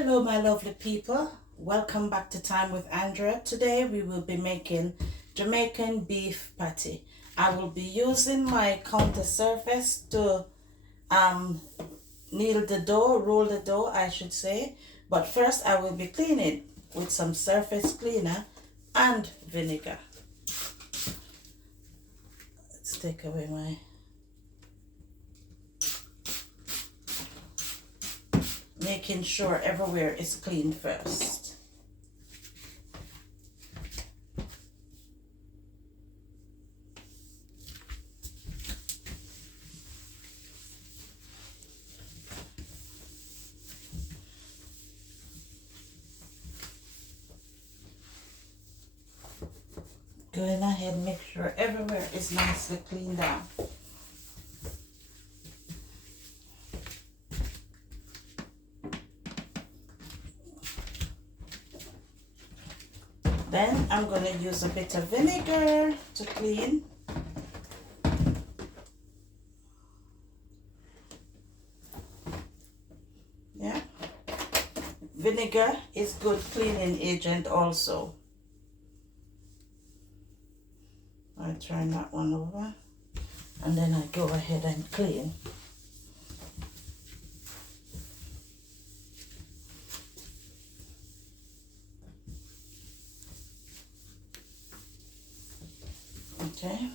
Hello my lovely people, welcome back to Time with Andrea. Today we will be making Jamaican beef patty. I will be using my counter surface to knead the dough, roll the dough I should say. But first I will be cleaning with some surface cleaner and vinegar. Let's take away my making sure everywhere is clean first. Going ahead and make sure everywhere is nicely cleaned down. Then I'm going to use a bit of vinegar to clean. Yeah. Vinegar is good cleaning agent also. I turn that one over and then I go ahead and clean. Okay.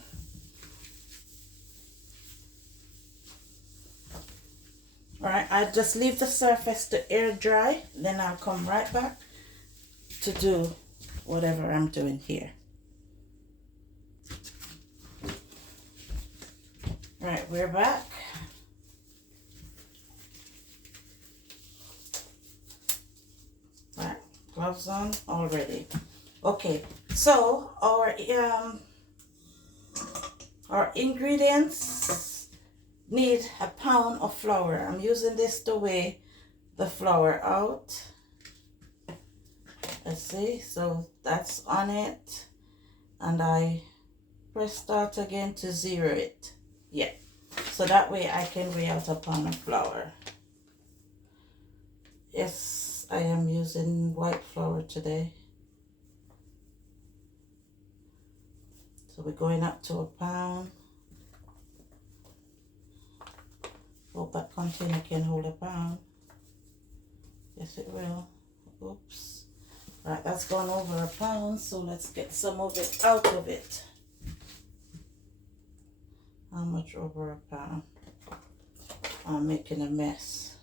Alright, I just leave the surface to air dry, then I'll come right back to do whatever I'm doing here. Right, we're back. Right, gloves on already. Okay, so our ingredients need a pound of flour. I'm using this to weigh the flour out. Let's see, so that's on it, and I press start again to zero it. Yeah, so that way I can weigh out a pound of flour. Yes, I am using white flour today. So we're going up to a pound. Hope that container can hold a pound. Yes, it will. Oops. Right, that's gone over a pound, so let's get some of it out of it. How much over a pound? I'm making a mess.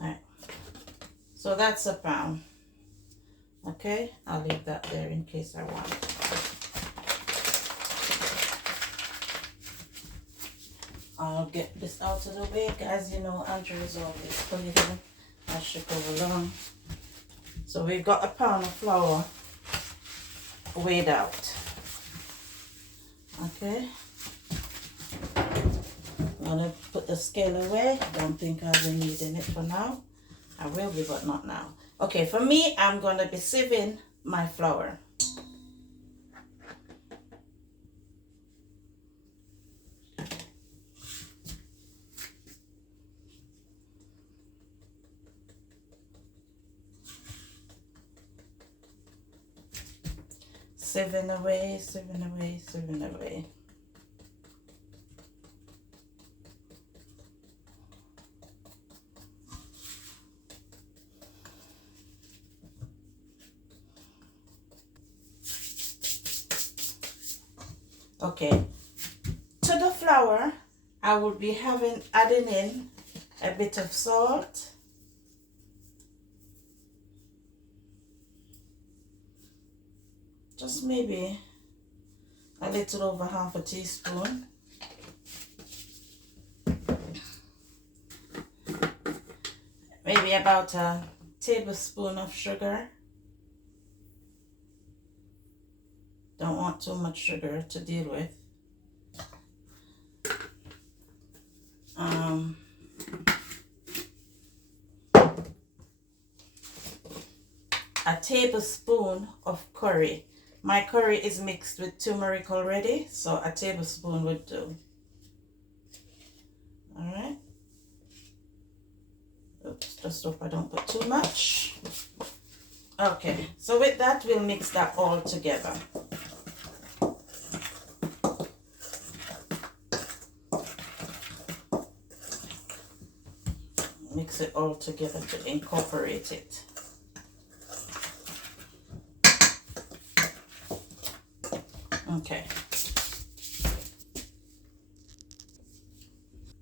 Alright, so that's a pound. Okay, I'll leave that there in case I want it. I'll get this out of the way. Guys, you know Andrew is always putting it as she goes along. So we've got a pound of flour weighed out. Okay. I'm gonna put the scale away. Don't think I'll be needing it for now. I will be, but not now. Okay, for me, I'm gonna be sieving my flour. Sieving away, sieving away, sieving away. Okay, to the flour, I will be adding in a bit of salt, just maybe a little over half a teaspoon. Maybe about a tablespoon of sugar. Don't want too much sugar to deal with. a tablespoon of curry. My curry is mixed with turmeric already, so a tablespoon would do. All right. Oops, just hope I don't put too much. Okay, so with that, we'll mix that all together. Mix it all together to incorporate it. Okay.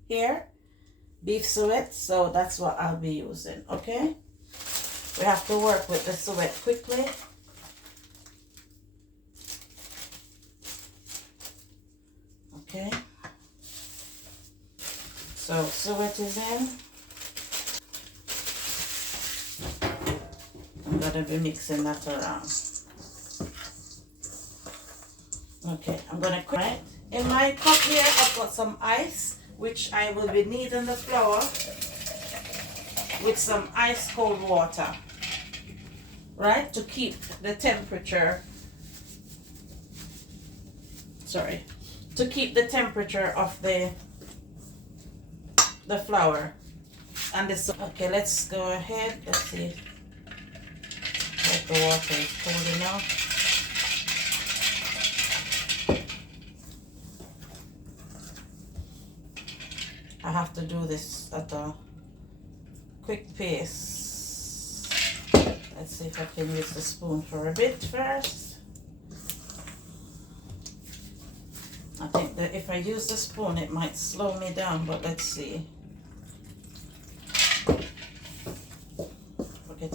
Here, beef suet, so that's what I'll be using, okay? We have to work with the suet quickly. Okay. So suet is in. I'm gonna be mixing that around. Okay, I'm gonna cook it. In my cup here, I've got some ice, which I will be kneading the flour with some ice cold water, right, to keep the temperature, to keep the temperature of the flour and the. Okay, let's go ahead. Let's see if the water is cold enough. I have to do this at a quick pace. Let's see if I can use the spoon for a bit first. I think that if I use the spoon, it might slow me down, but let's see. Forget.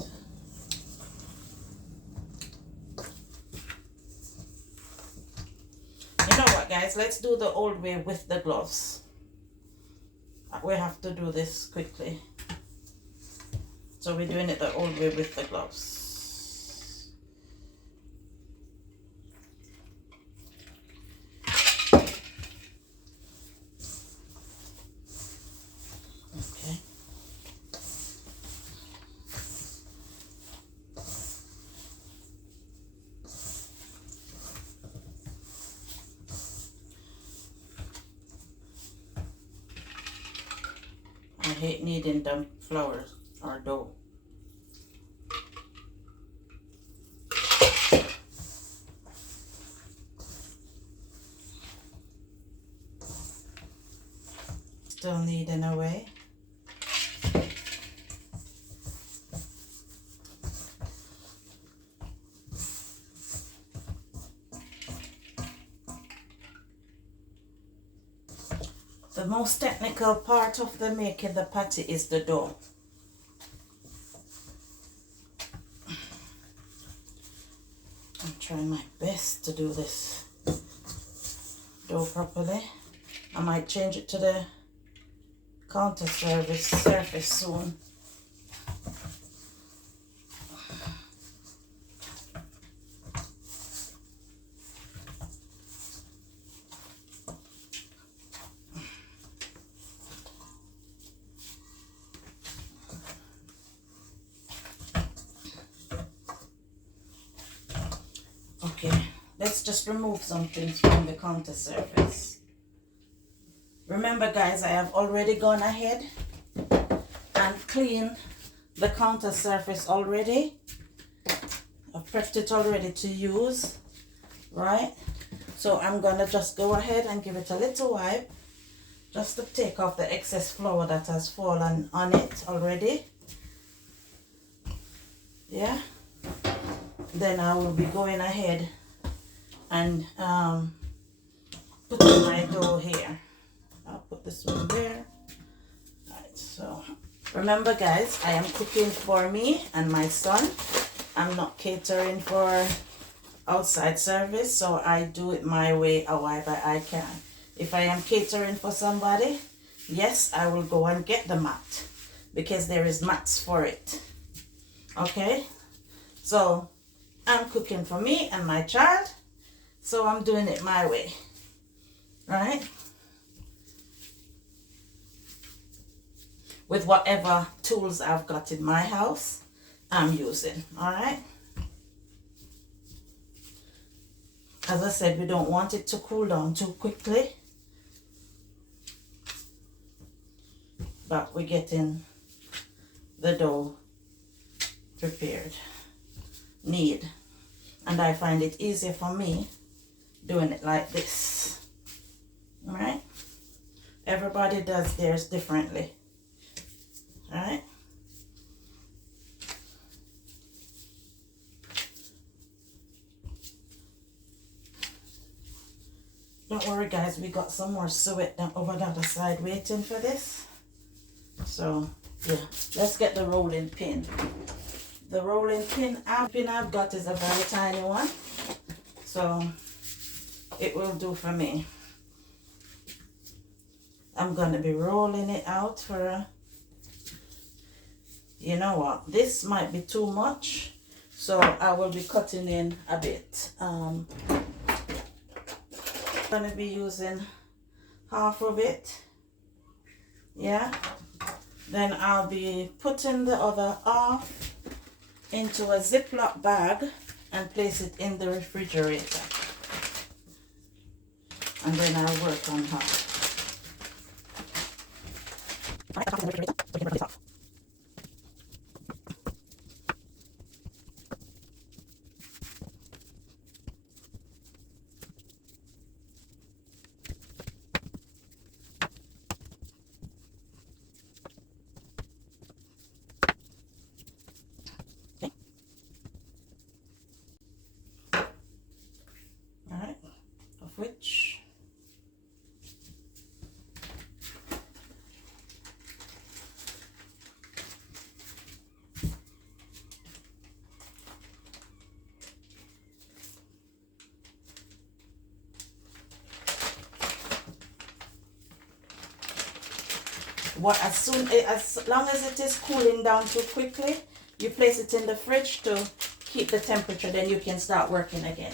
You know what, guys? Let's do the old way with the gloves. We have to do this quickly. So we're doing it the old way with the gloves. Okay. I hate kneading the flour or dough. Still kneading away. The most technical part of the making the patty is the dough. I'm trying my best to do this dough properly. I might change it to the counter surface soon. Okay, let's just remove some things from the counter surface. Remember, guys, I have already gone ahead and cleaned the counter surface already. I've prepped it already to use, right? So I'm gonna just go ahead and give it a little wipe just to take off the excess flour that has fallen on it already. Yeah. Then I will be going ahead and putting my dough here. I'll put this one there. Alright, so remember, guys, I am cooking for me and my son. I'm not catering for outside service, so I do it my way however I can. If I am catering for somebody, yes, I will go and get the mat because there is mats for it. Okay, so I'm cooking for me and my child, so I'm doing it my way, right? With whatever tools I've got in my house, I'm using, all right? As I said, we don't want it to cool down too quickly, but we're getting the dough prepared, knead. And I find it easier for me doing it like this. All right? Everybody does theirs differently. All right? Don't worry, guys. We got some more suet down over the other side waiting for this. So, yeah. Let's get the rolling pin. The rolling pin I've got is a very tiny one. So, it will do for me. I'm going to be rolling it out for, you know what, this might be too much, so I will be cutting in a bit. I'm going to be using half of it, yeah. Then I'll be putting the other half into a Ziploc bag and place it in the refrigerator. And then I'll work on her. Alright, of which as long as it is cooling down too quickly, you place it in the fridge to keep the temperature, then you can start working again.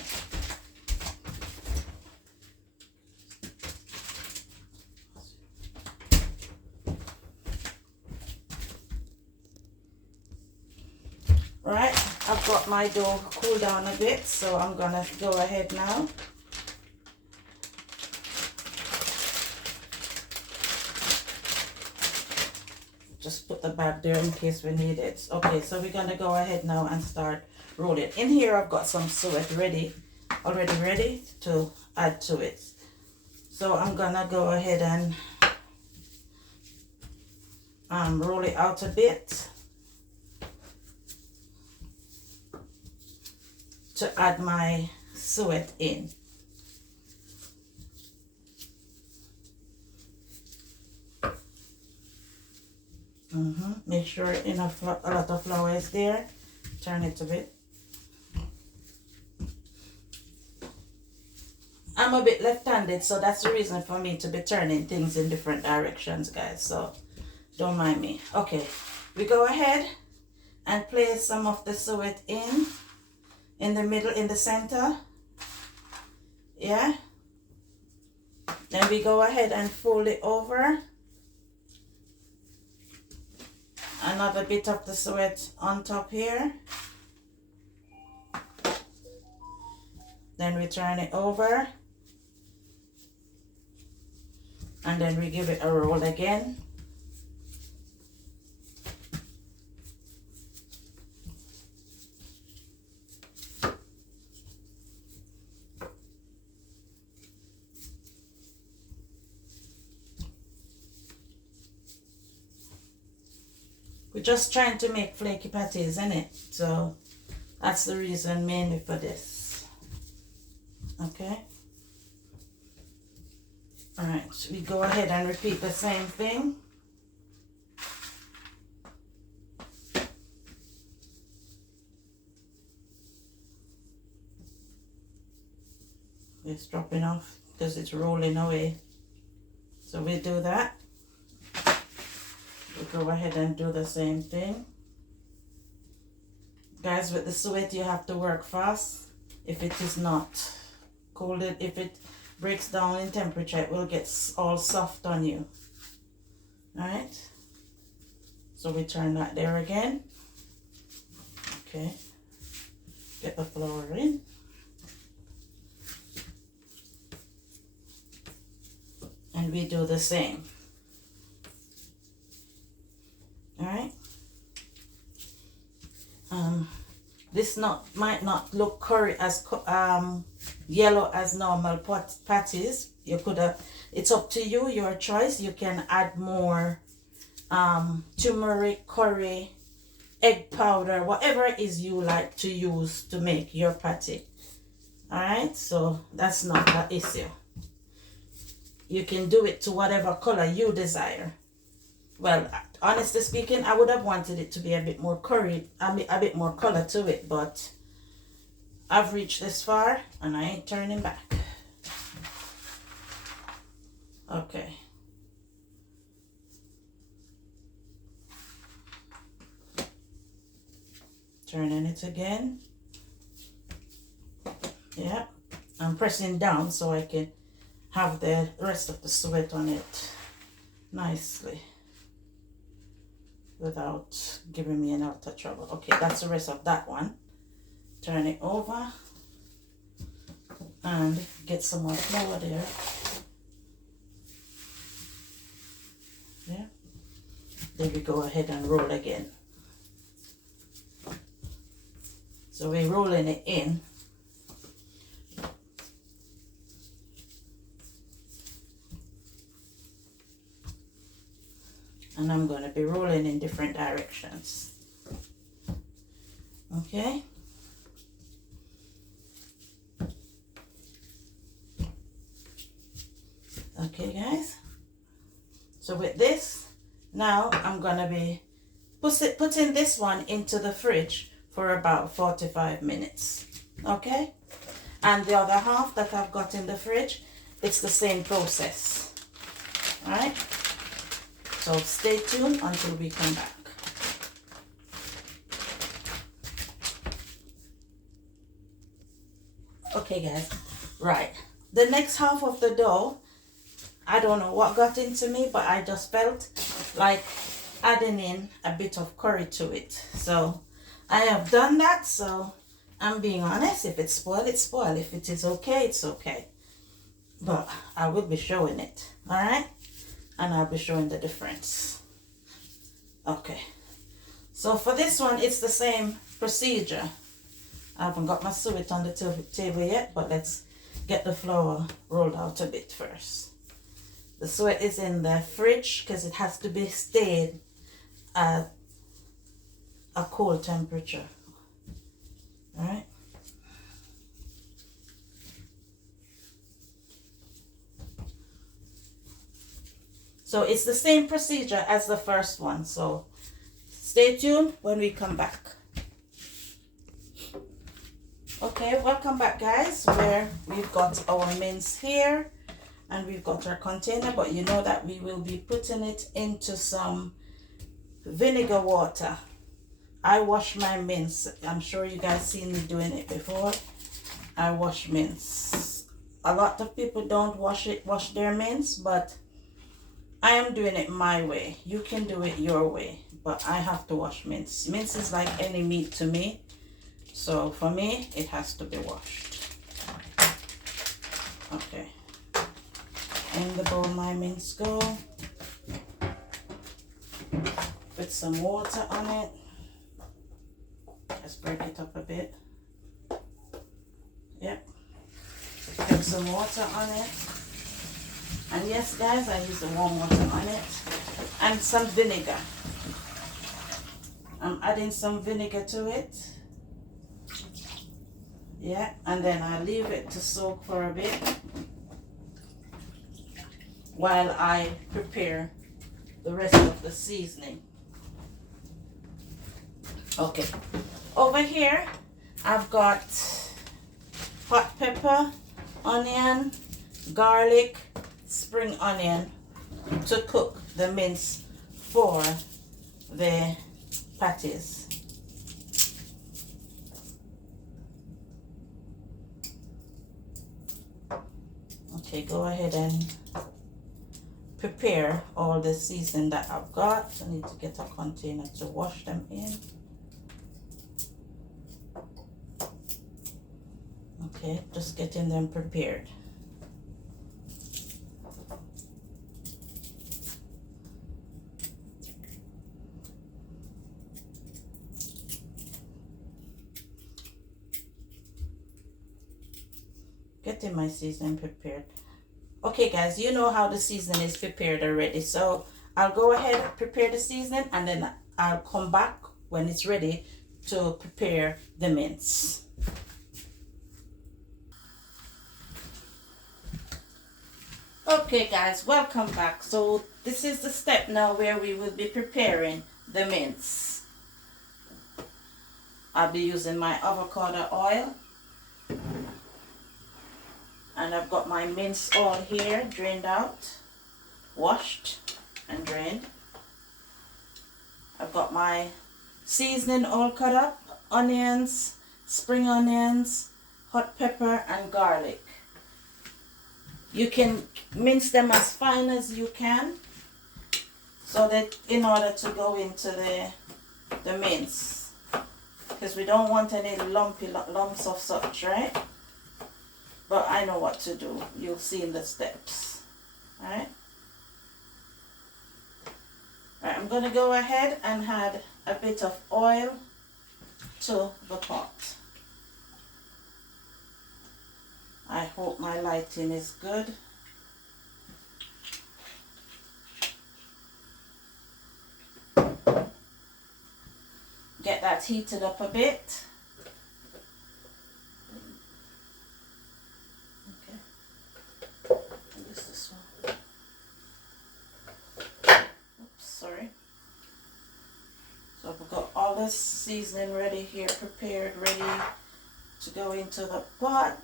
Right, I've got my dough cool down a bit, so I'm gonna go ahead now. Just put the bag there in case we need it. Okay, so we're gonna go ahead now and start rolling. In here I've got some suet already ready to add to it. So I'm gonna go ahead and roll it out a bit to add my suet in. Make sure a lot of flour is there. Turn it a bit. I'm a bit left-handed, so that's the reason for me to be turning things in different directions, guys. So don't mind me. Okay, we go ahead and place some of the suet in the middle, in the center. Yeah. Then we go ahead and fold it over. Another bit of the suet on top here. Then we turn it over. And then we give it a roll again. We're just trying to make flaky patties, isn't it? So that's the reason mainly for this. Okay. Alright, so we go ahead and repeat the same thing. It's dropping off because it's rolling away. So we do that. We go ahead and do the same thing. Guys, with the suet you have to work fast. If it is not cold, if it breaks down in temperature, it will get all soft on you. Alright, so we turn that there again. Okay, get the flour in. and we do the same. All right. This might not look curry as yellow as normal patties. You could have, it's up to you, your choice. You can add more turmeric, curry, egg powder, whatever it is you like to use to make your patty. All right, so that's not the issue. You can do it to whatever color you desire. Well, honestly speaking, I would have wanted it to be a bit more curry, a bit more color to it, but I've reached this far and I ain't turning back. Okay. Turning it again. Yeah, I'm pressing down so I can have the rest of the sweat on it nicely without giving me a lot of trouble. Okay, that's the rest of that one. Turn it over and get some more flour there. Yeah, then we go ahead and roll again. So we're rolling it in. And I'm going to be rolling in different directions. Okay. Okay, guys. So with this, now I'm going to be putting this one into the fridge for about 45 minutes. Okay. And the other half that I've got in the fridge, it's the same process. All right. So stay tuned until we come back. Okay, guys. Right. The next half of the dough, I don't know what got into me, but I just felt like adding in a bit of curry to it. So I have done that. So I'm being honest. If it's spoiled, it's spoiled. If it is okay, it's okay. But I will be showing it. All right. And I'll be showing the difference. Okay. So for this one, it's the same procedure. I haven't got my suet on the table yet, but let's get the flour rolled out a bit first. The suet is in the fridge because it has to be stayed at a cold temperature. All right. So it's the same procedure as the first one. So stay tuned when we come back. Okay, welcome back, guys, where we've got our mince here and we've got our container, but you know that we will be putting it into some vinegar water. I wash my mince. I'm sure you guys seen me doing it before. I wash mince. A lot of people don't wash their mince, but I am doing it my way. You can do it your way, but I have to wash mince. Mince is like any meat to me. So for me, it has to be washed. Okay. In the bowl my mince go. Put some water on it. Just break it up a bit. Yep. Put some water on it. And yes, guys, I use the warm water on it. And some vinegar. I'm adding some vinegar to it. Yeah, and then I leave it to soak for a bit while I prepare the rest of the seasoning. Okay, over here I've got hot pepper, onion, garlic, spring onion to cook the mince for the patties. Okay, go ahead and prepare all the seasoning that I've got. I need to get a container to wash them in. Okay, just getting them prepared. getting my seasoning prepared. Okay guys, you know how the seasoning is prepared already. So I'll go ahead and prepare the seasoning, and then I'll come back when it's ready to prepare the mince. Okay guys, welcome back. So this is the step now where we will be preparing the mince. I'll be using my avocado oil, and I've got my mince oil here, drained out, washed and drained. I've got my seasoning all cut up, onions, spring onions, hot pepper and garlic. You can mince them as fine as you can, so that in order to go into the mince, because we don't want any lumps of such, right? But I know what to do. You'll see in the steps. Alright? Alright, I'm going to go ahead and add a bit of oil to the pot. I hope my lighting is good. Get that heated up a bit. Okay. I'll use this one. Oops, sorry. So we've got all this seasoning ready here, prepared, ready to go into the pot.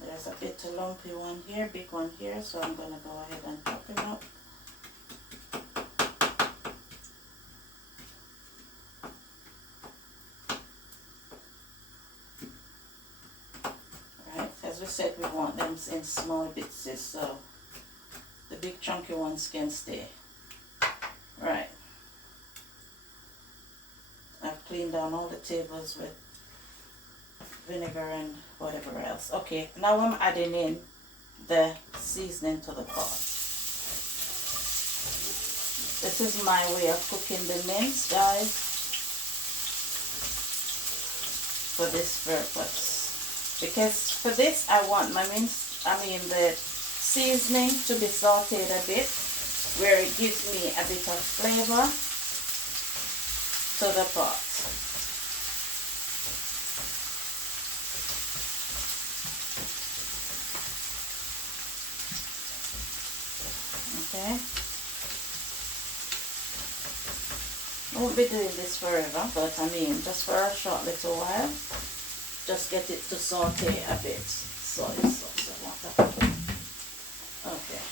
There's a bit of lumpy one here, big one here, so I'm going to go ahead and chop him up. Alright, as we said, we want them in small bits, so the big chunky ones can stay. Right. I've cleaned down all the tables with vinegar and whatever else. Okay, now I'm adding in the seasoning to the pot. This is my way of cooking the mince, guys, for this purpose. Because for this I want my the seasoning to be sauteed a bit, where it gives me a bit of flavor to the pot. Okay. I won't be doing this forever, but I mean just for a short little while. Just get it to saute a bit. Soy sauce and water. Okay.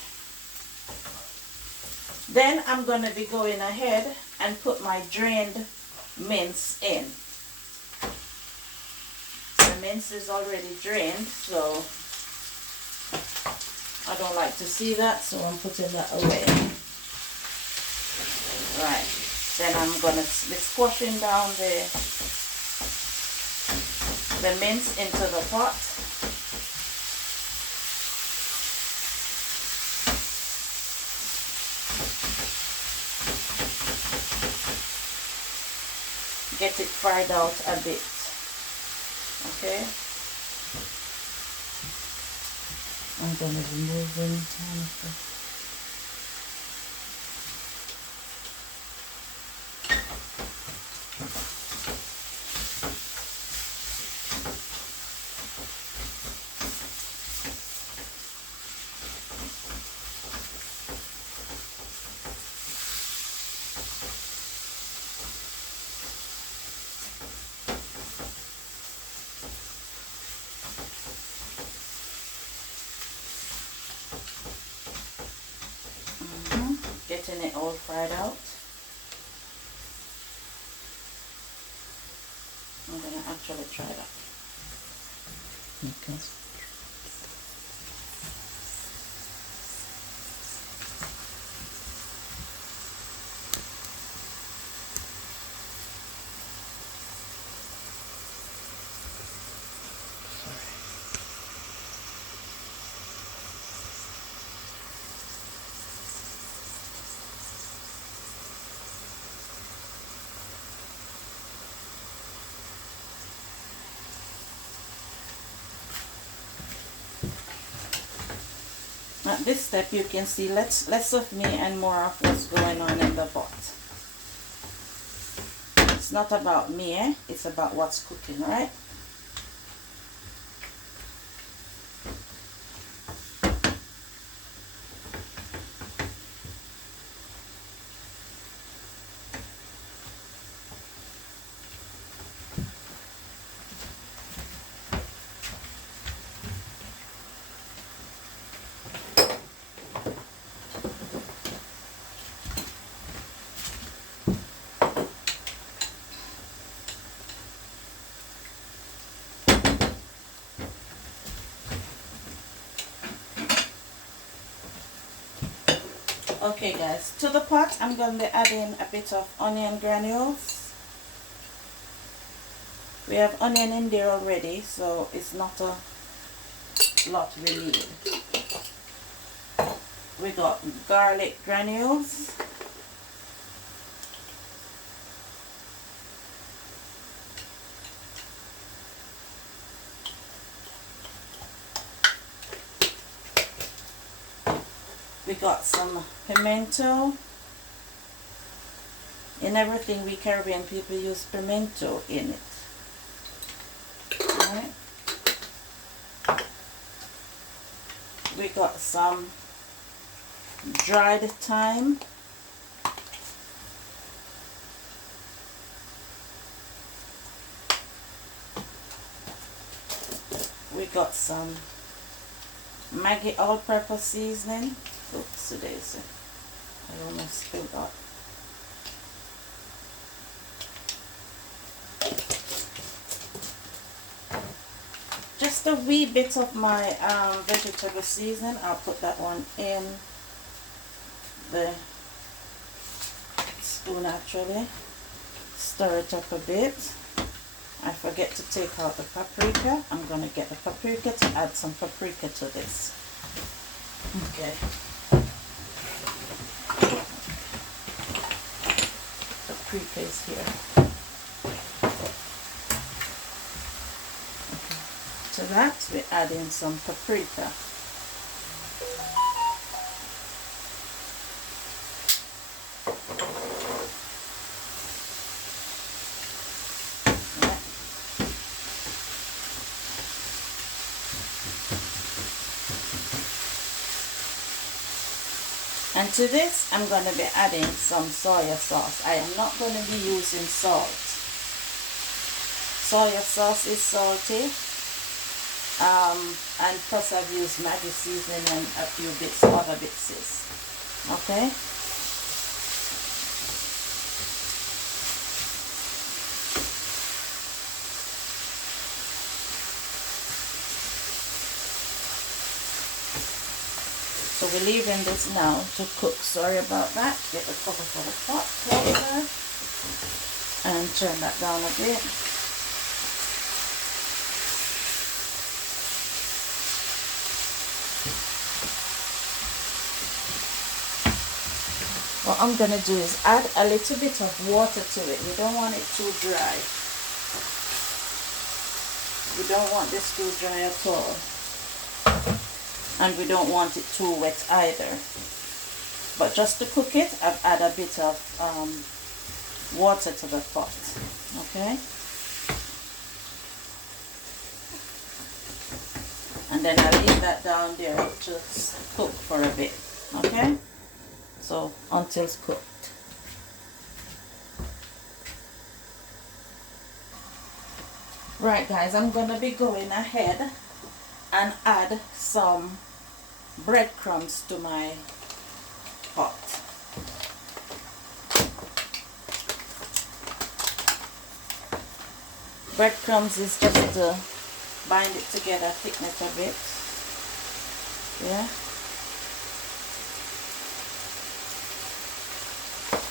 Then I'm going to be going ahead and put my drained mince in. The mince is already drained, so I don't like to see that, so I'm putting that away. Right, then I'm going to be squashing down the mince into the pot. Get it fried out a bit. Okay. I'm going to be moving. Getting it all fried out. I'm going to actually try that. Okay. At this step you can see less of me and more of what's going on in the pot. It's not about me, it's about what's cooking, right? Okay guys, to the pot I'm going to be adding a bit of onion granules. We have onion in there already, so it's not a lot we need. We got garlic granules. We got some pimento. In everything we Caribbean people use pimento in it. Alright. We got some dried thyme. We got some Maggi all-purpose seasoning. Oops, today's I almost spilled that. Just a wee bit of my vegetable season. I'll put that one in the spoon actually. Stir it up a bit. I forget to take out the paprika. I'm going to get the paprika to add some paprika to this. Okay. Paprika is here. Okay. To that we add in some paprika. And to this, I'm going to be adding some soy sauce. I am not going to be using salt. Soy sauce is salty. And plus I've used Maggi seasoning and a few bits, other bits. Okay? So we're leaving this now to cook. Sorry about that. Get the cover for the pot closer and turn that down a bit. What I'm going to do is add a little bit of water to it. We don't want it too dry. We don't want this too dry at all. And we don't want it too wet either. But just to cook it, I've added a bit of water to the pot. Okay? And then I'll leave that down there to cook for a bit. Okay? So until it's cooked. Right guys, I'm going to be going ahead and add some breadcrumbs to my pot. Breadcrumbs is just to bind it together, thicken it a bit. Yeah.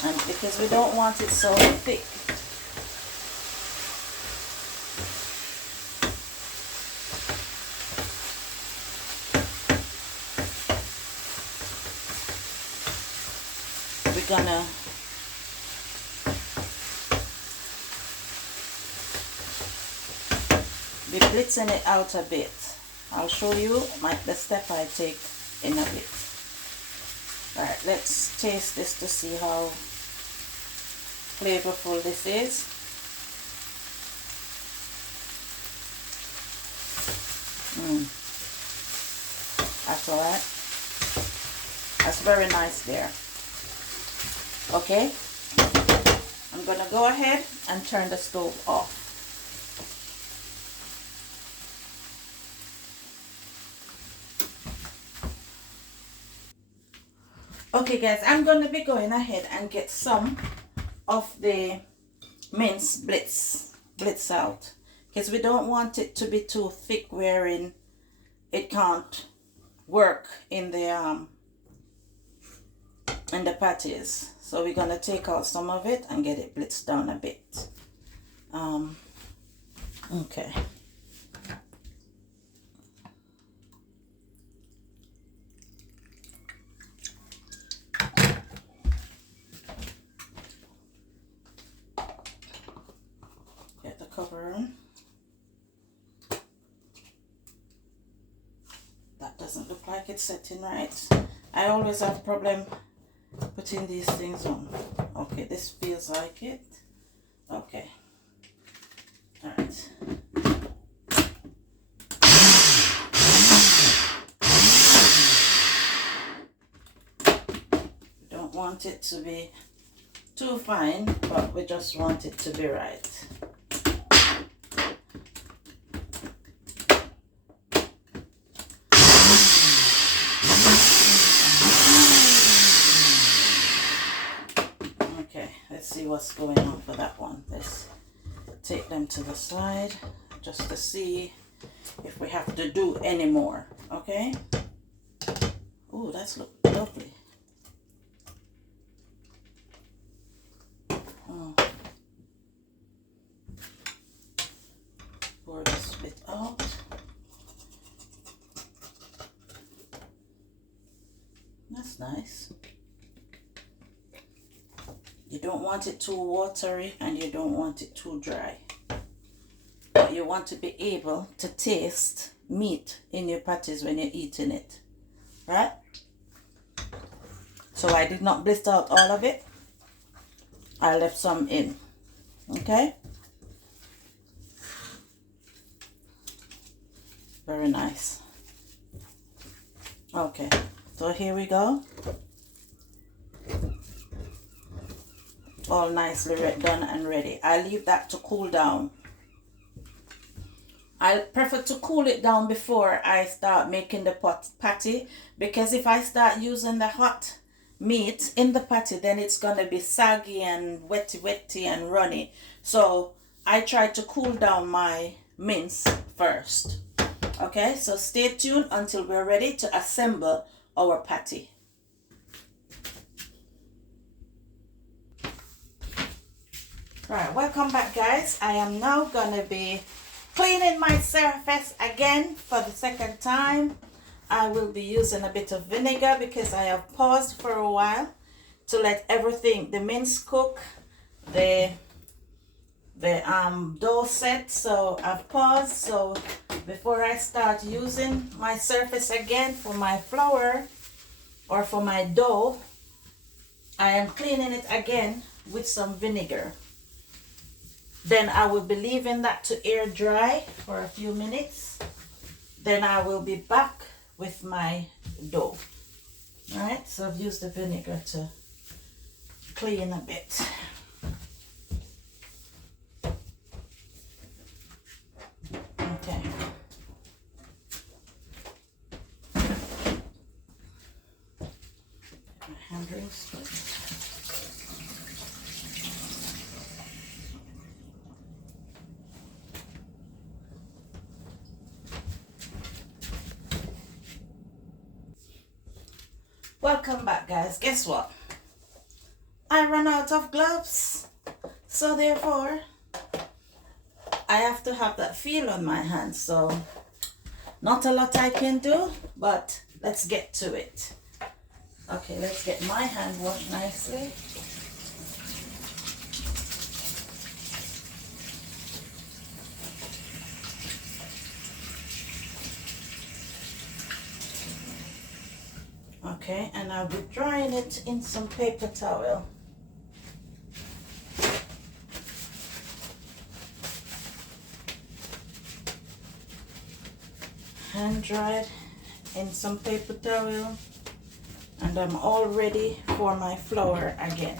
And because we don't want it so thick, we're gonna be blitzing it out a bit. I'll show you the step I take in a bit. Alright, let's taste this to see how flavorful this is. That's alright. That's very nice there. Okay, I'm gonna go ahead and turn the stove off. Okay guys, I'm gonna be going ahead and get some of the mince blitz out, because we don't want it to be too thick wherein it can't work in the patties. So we're gonna take out some of it and get it blitzed down a bit. Okay. Get the cover on. That doesn't look like it's setting right. I always have problem putting these things on. Okay, this feels like it. Okay. All right. We don't want it to be too fine, but we just want it to be right. See what's going on for that one. Let's take them to the side just to see if we have to do any more. Okay. Oh, that's look lovely. Oh. Pour this bit out. That's nice. You don't want it too watery and you don't want it too dry. But you want to be able to taste meat in your patties when you're eating it. Right? So I did not blitz out all of it. I left some in. Okay? Very nice. Okay. So here we go. All nicely done and ready. I leave that to cool down. I prefer to cool it down before I start making the patty, because if I start using the hot meat in the patty, then it's gonna be saggy and wetty and runny. So I try to cool down my mince first. Okay, so stay tuned until we're ready to assemble our patty. Right, welcome back guys. I am now gonna be cleaning my surface again for the second time. I will be using a bit of vinegar because I have paused for a while to let everything, the mince cook, the dough set. So I've paused. So before I start using my surface again for my flour or for my dough, I am cleaning it again with some vinegar. Then I will be leaving that to air dry for a few minutes. Then I will be back with my dough. Alright, so I've used the vinegar to clean a bit. Okay. My hand rings. Welcome back guys. Guess what? I ran out of gloves, so therefore I have to have that feel on my hands. So not a lot I can do, but let's get to it. Okay, let's get my hand washed nicely. Okay, and I'll be drying it in some paper towel. Hand dried in some paper towel, and I'm all ready for my flour again.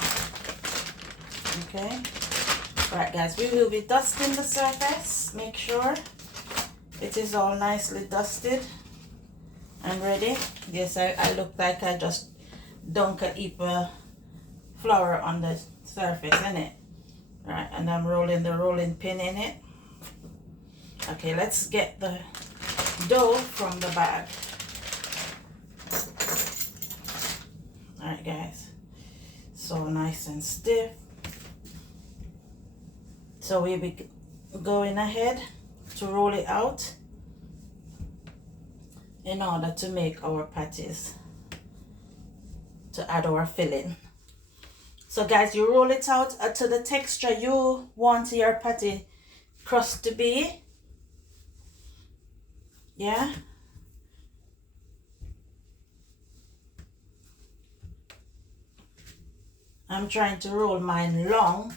Okay, right guys, we will be dusting the surface. Make sure it is all nicely dusted and ready. Yes, I look like I just dunk a heap of flour on the surface, innit? Right, and I'm rolling the rolling pin in it. Okay, let's get the dough from the bag. Alright guys, so nice and stiff. So we'll be going ahead to roll it out in order to make our patties, to add our filling. So guys, you roll it out to the texture you want your patty crust to be. Yeah. I'm trying to roll mine long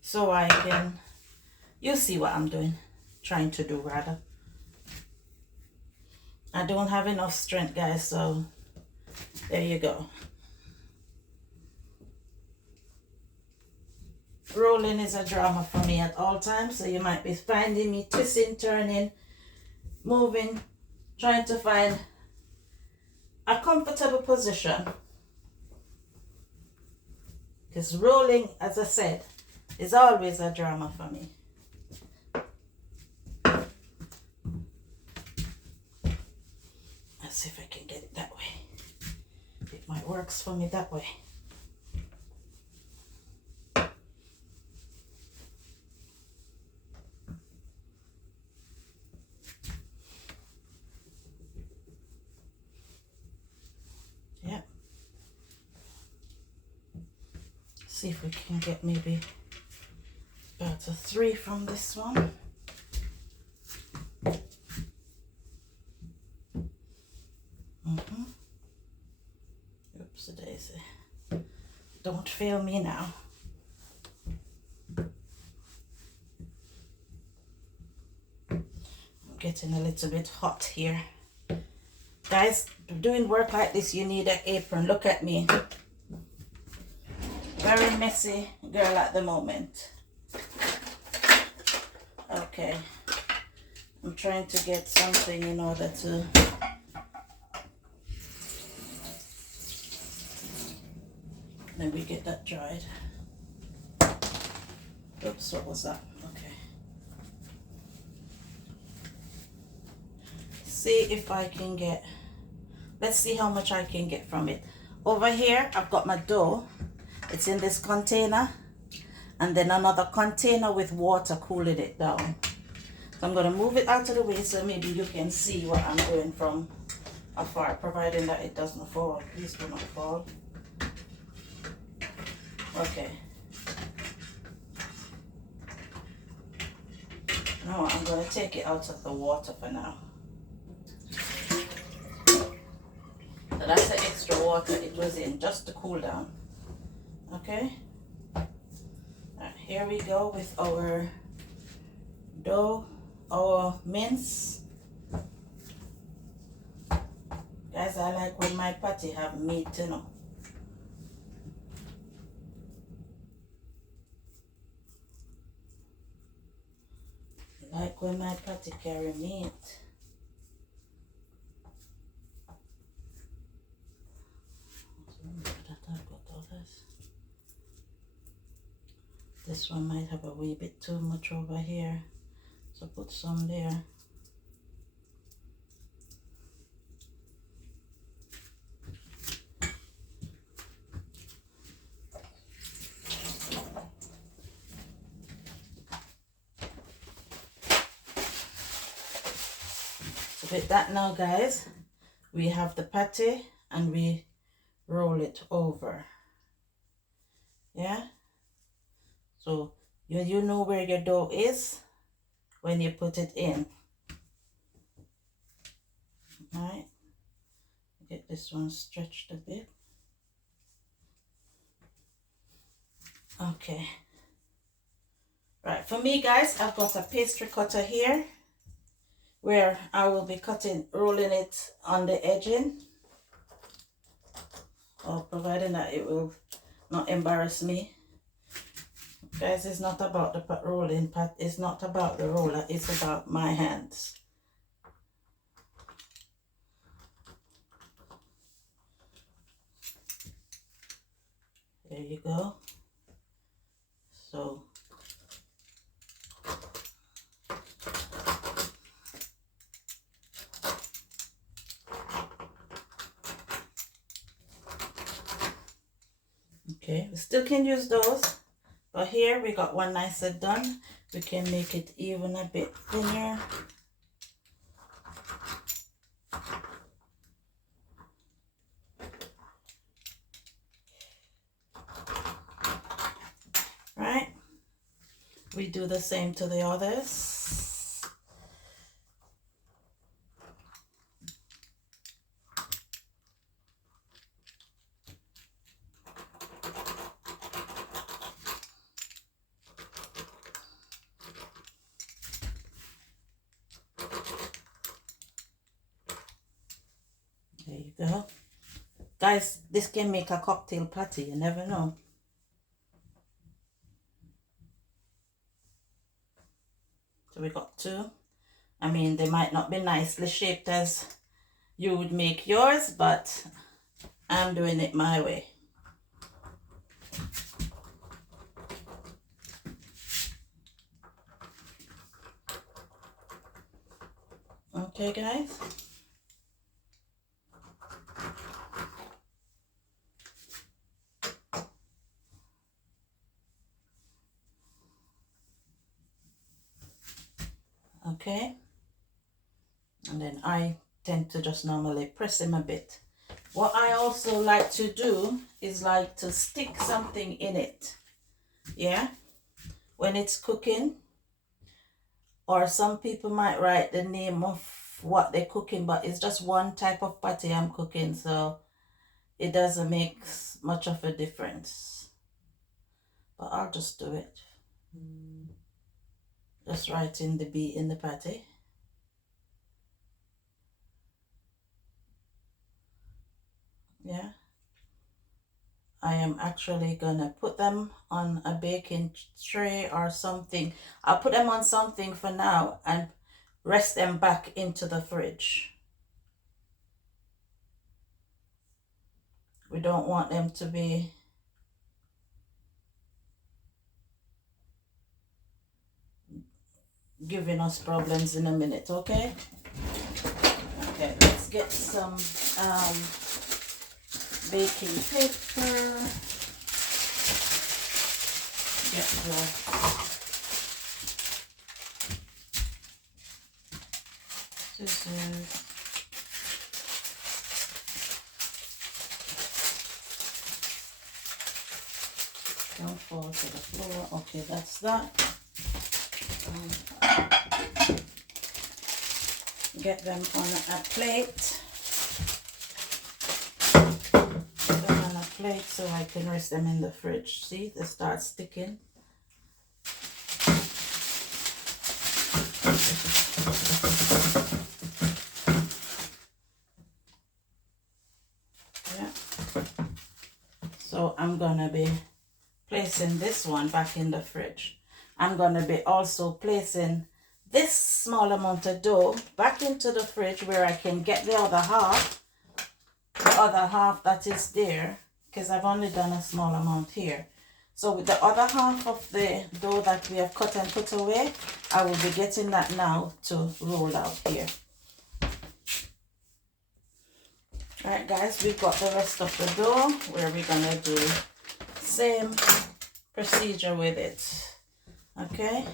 so I can, you see what I'm doing, trying to do rather. I don't have enough strength guys, so there you go. Rolling is a drama for me at all times, so you might be finding me twisting, turning, moving, trying to find a comfortable position. Because rolling, as I said, is always a drama for me. Let's see if I can get it that way. It might work for me that way. Yeah. See if we can get maybe about a 3 from this one. Oops, a daisy. Don't fail me now. I'm getting a little bit hot here. Guys, doing work like this, you need an apron. Look at me. Very messy girl at the moment. Okay. I'm trying to get something in order to let me get that dried. Oops, what was that? Okay. See if I can get, let's see how much I can get from it. Over here, I've got my dough. It's in this container, and then another container with water cooling it down. So I'm going to move it out of the way so maybe you can see what I'm doing from afar, providing that it doesn't fall. Please do not fall. Okay. No, I'm going to take it out of the water for now. So that's the extra water it was in, just to cool down. Okay. Right, here we go with our dough, our mince. Guys, I like when my patty have meat, you know. I like when my patty carry meat. This one might have a wee bit too much over here, so put some there. So with that now guys, we have the patty and we roll it over. Yeah, so you know where your dough is when you put it in. All right, Get this one stretched a bit. Okay. Right, for me guys, I've got a pastry cutter here where I will be rolling it on the edging, or providing that it will not embarrass me. Guys, it's not about the rolling, it's not about the roller, it's about my hands. There you go. So okay, we still can use those, but here we got one nicer done. We can make it even a bit thinner. Right, we do the same to the others. There you go. Guys, this can make a cocktail patty, you never know. So we got two. I mean, they might not be nicely shaped as you would make yours, but I'm doing it my way. Okay, guys. Okay. And then I tend to just normally press him a bit. What I also like to do is like to stick something in it. Yeah. When it's cooking. Or some people might write the name of what they're cooking, but it's just one type of patty I'm cooking, so it doesn't make much of a difference. But I'll just do it. Just writing the B in the patty. Yeah. I am actually gonna put them on a baking tray or something. I'll put them on something for now and rest them back into the fridge. We don't want them to be giving us problems in a minute, okay? Okay, let's get some baking paper. Get the scissors. Don't fall to the floor. Okay, that's that. Get them on a plate. Get them on a plate so I can rest them in the fridge. See, they start sticking. Yeah. So I'm gonna be placing this one back in the fridge. I'm gonna be also placing this small amount of dough back into the fridge where I can get the other half that is there, because I've only done a small amount here. So with the other half of the dough that we have cut and put away, I will be getting that now to roll out here. Alright guys, we've got the rest of the dough where we're gonna do same procedure with it. Okay.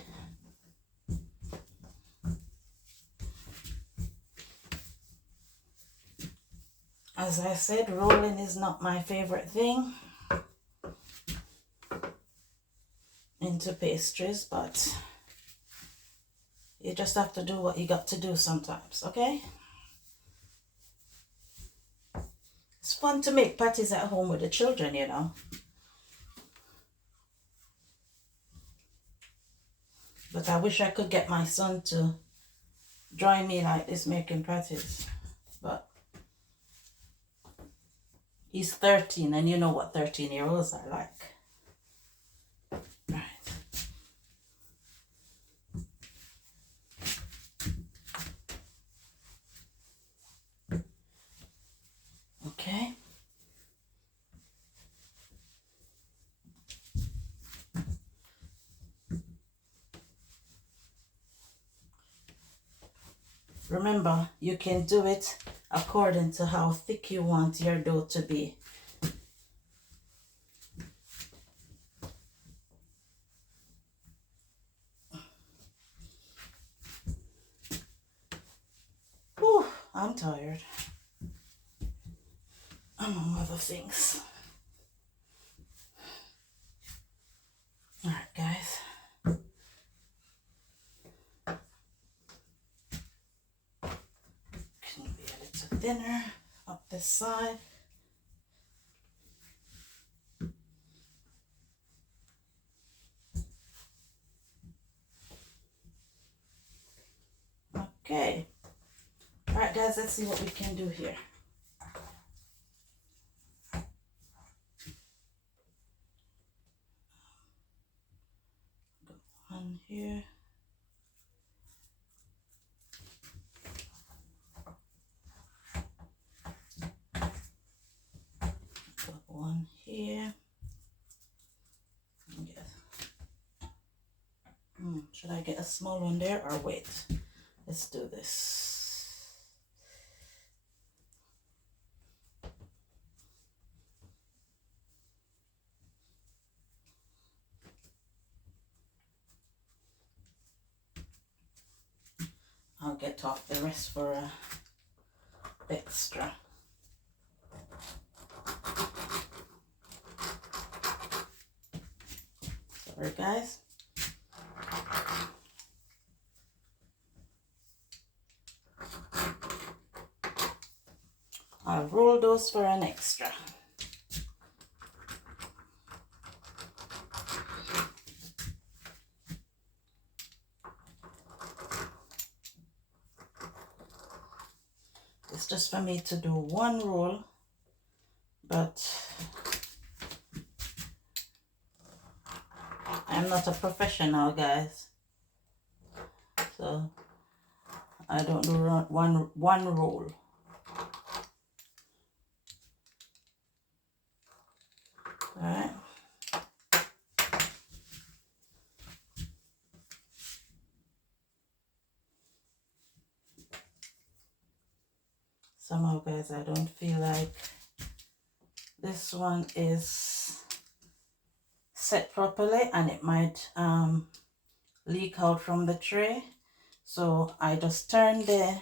As I said, rolling is not my favorite thing into pastries, but you just have to do what you got to do sometimes, okay? fun to make patties at home with the children, you know. But I wish I could get my son to join me like this making patties. But he's 13 and you know what 13-year-olds are like. Right. Okay. Remember, you can do it according to how thick you want your dough to be. Whew, I'm tired. Among other things. Alright, guys. Can be a little thinner up this side. Okay. Alright, guys, let's see what we can do here. Got one here. Got one here. Yes. Should I get a small one there or wait? Let's do this. I'll get off the rest for extra. Sorry, guys. I'll roll those for an extra. It's just for me to do one roll, but I'm not a professional, guys, so I don't do one roll. All right. Somehow, guys, I don't feel like this one is set properly and it might leak out from the tray. So I just turn the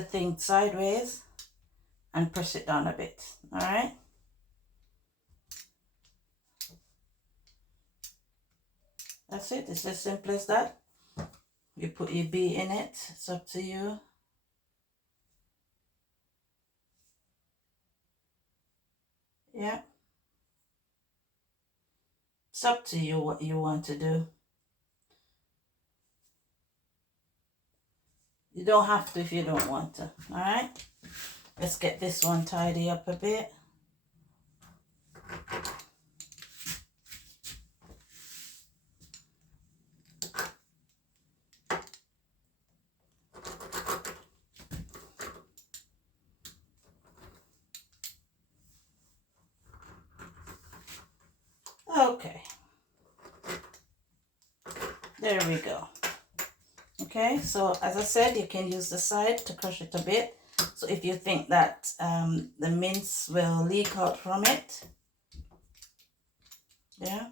thing sideways and press it down a bit. All right. That's it. It's as simple as that. You put your bee in it. It's up to you. Yeah. It's up to you what you want to do. You don't have to if you don't want to. All right. Let's get this one tidy up a bit. Okay. There we go. Okay, so as I said, you can use the side to crush it a bit. So if you think that the mince will leak out from it, yeah.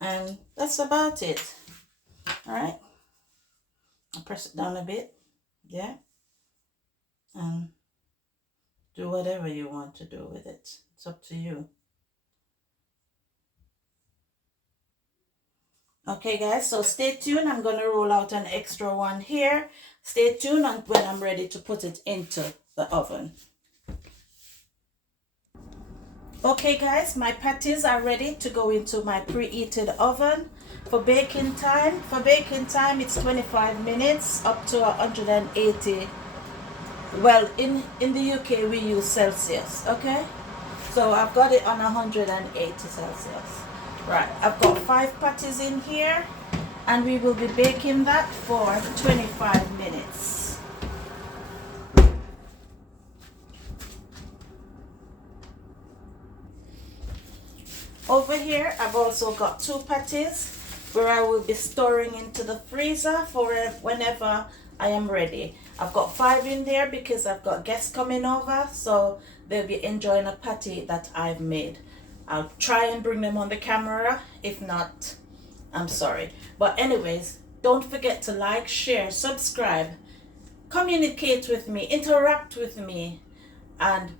And that's about it. All right. I'll press it down a bit, yeah. And do whatever you want to do with it. It's up to you. Okay guys, so stay tuned. I'm going to roll out an extra one here. Stay tuned on when I'm ready to put it into the oven. Okay guys, my patties are ready to go into my preheated oven for baking time. For baking time, it's 25 minutes up to 180. Well, in the UK we use Celsius, okay? So I've got it on 180 Celsius. Right, I've got 5 patties in here and we will be baking that for 25 minutes. Over here, I've also got 2 patties where I will be storing into the freezer for whenever I am ready. I've got 5 in there because I've got guests coming over, so they'll be enjoying a patty that I've made. I'll try and bring them on the camera. If not, I'm sorry. But anyways, don't forget to like, share, subscribe, communicate with me, interact with me, and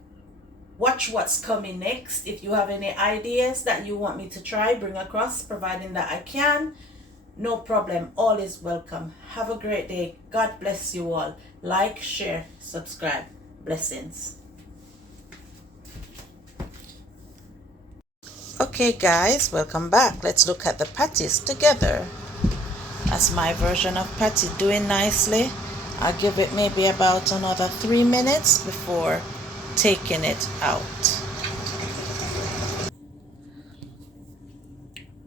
watch what's coming next. If you have any ideas that you want me to try, bring across, providing that I can, no problem. All is welcome. Have a great day. God bless you all. Like, share, subscribe. Blessings. Okay guys, welcome back. Let's look at the patties together. That's my version of patty, doing nicely. I'll give it maybe about another 3 minutes before taking it out.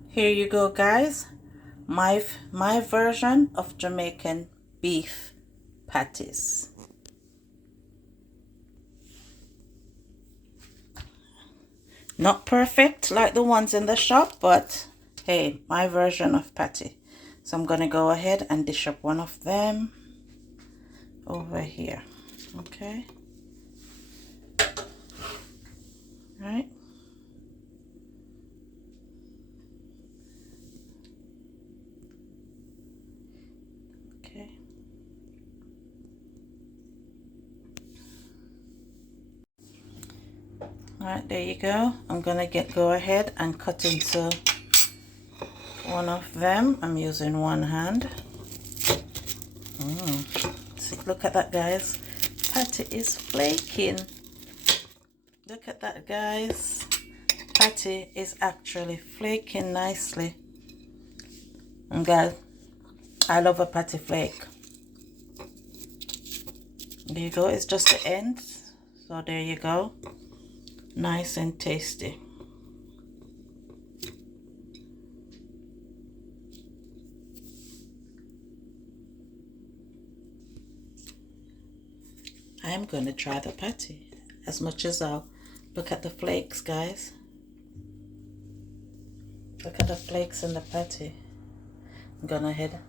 Here you go guys, my version of Jamaican beef patties. Not perfect like the ones in the shop, but hey, my version of patty. So I'm gonna go ahead and dish up one of them over here. Okay, right. Okay. All right, there you go. I'm gonna go ahead and cut into one of them. I'm using one hand. See, look at that guys, patty is flaking. Look at that guys, patty is actually flaking nicely. And guys, I love a patty flake. There you go, it's just the ends. So there you go, nice and tasty. I'm going to try the patty as much as I'll look at the flakes guys. Look at the flakes in the patty. I'm going ahead.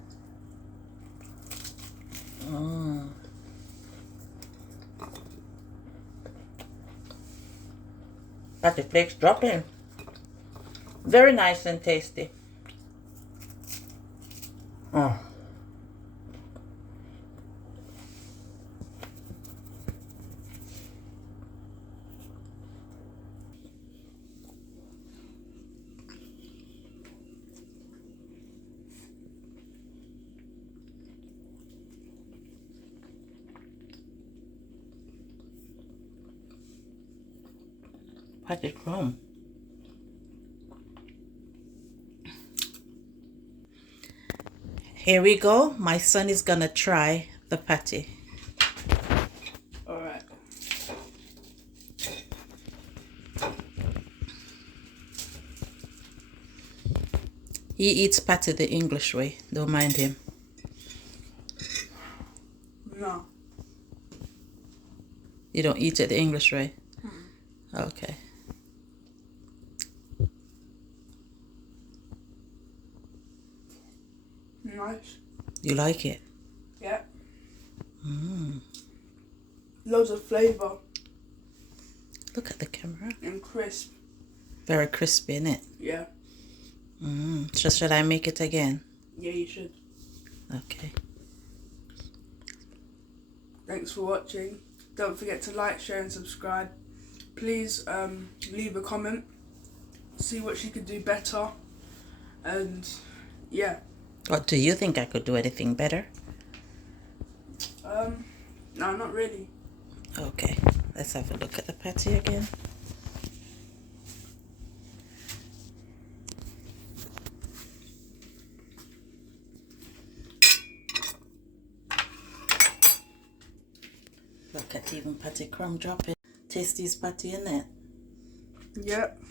Patty flakes dropping. Very nice and tasty. Patty crumb. Here we go. My son is gonna try the patty. All right. He eats patty the English way. Don't mind him. No. You don't eat it the English way? Okay. Nice. You like it? Yeah. Loads of flavour. Look at the camera. And crisp. Very crispy, isn't it? Yeah. So should I make it again? Yeah, you should. Okay. Thanks for watching. Don't forget to like, share and subscribe. Please leave a comment. See what she could do better. And Yeah. What do you think I could do anything better? No, not really. Okay, let's have a look at the patty again. Look at even patty crumb dropping. Tasty's patty in it. Yep.